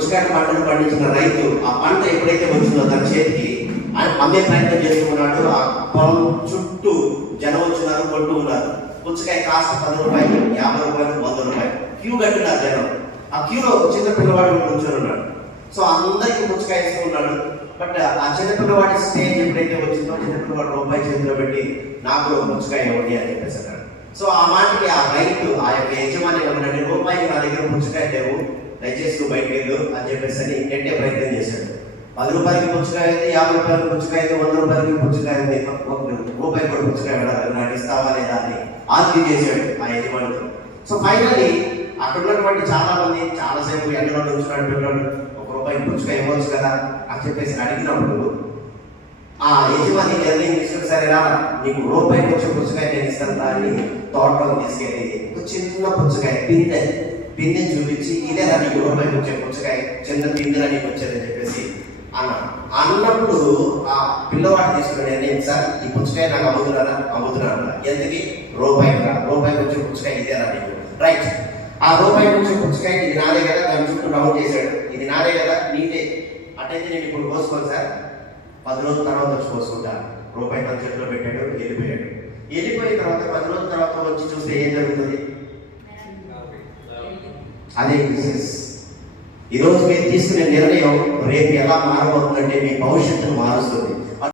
పుచ్చకాయ పంటను పండించిన రైతు ఆ పంట ఎప్పుడైతే వచ్చిందో తన చేతికి అమ్మే ప్రయత్నం చేస్తూ ఉన్నాడు. ఆ పొలం చుట్టూ జనం వచ్చినారు, కొంటూ ఉన్నారు. పుచ్చకాయ కాస్త 10 రూపాయలు, 50 రూపాయలు, 100 రూపాయలు క్యూ కట్టినారు జనం. ఆ క్యూలో చిన్న పిల్లవాడు కూర్చొని ఉన్నాడు. సో అందరికీ పుచ్చకాయ ఇస్తూ ఉన్నాడు. బట్ ఆ చిన్న పిల్లవాడి స్టేజ్ ఎప్పుడైతే వచ్చిందో చిన్న పిల్లవాడు రూపాయి చేతిలో పెట్టి నాకు పుచ్చకాయ ఇవ్వండి అని చెప్పేసి అన్నాడు. సో ఆ మాటకి ఆ రైతు ఆ యొక్క యజమాని ఏమన్నాడు, రూపాయికి నా దగ్గర పుచ్చకాయ లేవు, దయచేసి నువ్వు బయటకు వెళ్ళు అని చెప్పేసి అని నెట్టే ప్రయత్నం చేశాడు. 10 రూపాయలకి పుచ్చకాయ అయితే, 50 రూపాయలకి పుచ్చకాయ అయితే, 100 రూపాయలకి పుచ్చకాయ ఉంది, రూపాయి కూడా పుచ్చకాయ వెళ్ళాలి, నాకు ఇస్తావా లేదా అని ఆర్గ్యూ చేశాడు ఆ యజమానితో. సో ఫైనల్లీ అక్కడ ఉన్నటువంటి చాలా మంది చాలాసేపు ఎండలో నుంచున్నాడు, 1 రూపాయికి పుచ్చకాయ ఇవ్వచ్చు కదా అని చెప్పేసి అడిగినప్పుడు ఆ యజమాని నిర్ణయం తీసుకుని, సరే రా నీకు రూపాయికి వచ్చే పుచ్చకాయ నేను ఇస్తాను అని తోటలో తీసుకెళ్ళి ఒక చిన్న పుచ్చకాయ పిందెని చూపించి, ఇదే రా నీకు రూపాయికి వచ్చే పుచ్చకాయ, చిన్న పిందెలా నీకు వచ్చేదని చెప్పేసి అన్నప్పుడు ఆ పిల్లవాడు తీసుకునే నిర్ణయం, సార్ ఈ పుచ్చకాయ నాకు అమ్ముతున్నాను ఎందుకు రూపాయికి వచ్చే పుచ్చకాయ ఇదే రా నీకు, రైట్. ఆ రూపాయికి వచ్చే పుచ్చకాయ ఇది నాదే కదా, దాని చుట్టూ రౌండ్ చేశాడు, ఇది నాదే కదా నీదే, అటైతే నేను ఇప్పుడు కోసుకోను సార్, 10 రోజుల తర్వాత వచ్చి కోసుకుంటాను. రూపాయి తన చేతిలో పెట్టాడు, వెళ్ళిపోయాడు. వెళ్ళిపోయిన తర్వాత 10 రోజుల తర్వాత వచ్చి చూస్తే ఏం జరుగుతుంది? అదే బిజినెస్. ఈరోజు మీరు తీసుకునే నిర్ణయం రేపు ఎలా మారబోతుందంటే మీ భవిష్యత్తును మారుస్తుంది.